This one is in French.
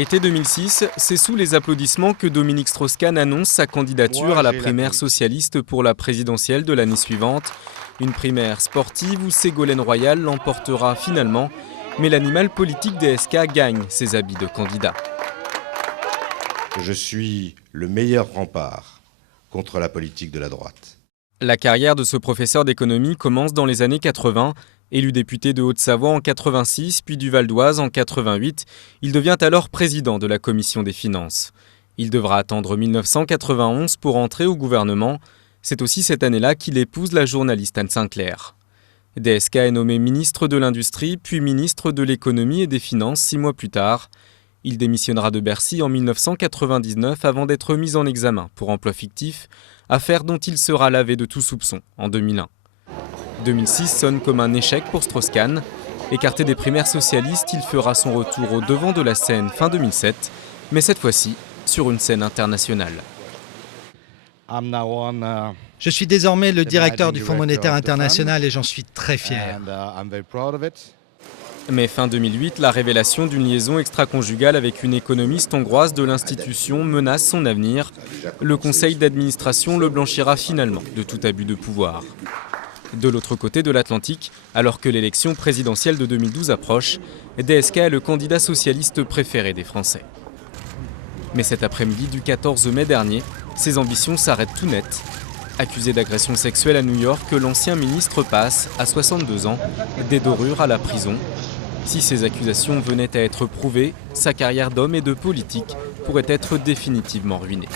Été 2006, c'est sous les applaudissements que Dominique Strauss-Kahn annonce sa candidature à la primaire socialiste pour la présidentielle de l'année suivante. Une primaire sportive où Ségolène Royal l'emportera finalement, mais l'animal politique DSK gagne ses habits de candidat. Je suis le meilleur rempart contre la politique de la droite. La carrière de ce professeur d'économie commence dans les années 80. Élu député de Haute-Savoie en 86, puis du Val d'Oise en 88, il devient alors président de la commission des finances. Il devra attendre 1991 pour entrer au gouvernement. C'est aussi cette année-là qu'il épouse la journaliste Anne Sinclair. DSK est nommé ministre de l'Industrie, puis ministre de l'Économie et des Finances 6 mois plus tard. Il démissionnera de Bercy en 1999 avant d'être mis en examen pour emploi fictif, affaire dont il sera lavé de tout soupçon en 2001. 2006 sonne comme un échec pour Strauss-Kahn. Écarté des primaires socialistes, il fera son retour au devant de la scène fin 2007, mais cette fois-ci sur une scène internationale. Je suis désormais le directeur du Fonds monétaire international et j'en suis très fier. Mais fin 2008, la révélation d'une liaison extra-conjugale avec une économiste hongroise de l'institution menace son avenir. Le conseil d'administration le blanchira finalement de tout abus de pouvoir. De l'autre côté de l'Atlantique, alors que l'élection présidentielle de 2012 approche, DSK est le candidat socialiste préféré des Français. Mais cet après-midi du 14 mai dernier, ses ambitions s'arrêtent tout net. Accusé d'agression sexuelle à New York, l'ancien ministre passe, à 62 ans, des dorures à la prison. Si ces accusations venaient à être prouvées, sa carrière d'homme et de politique pourrait être définitivement ruinée.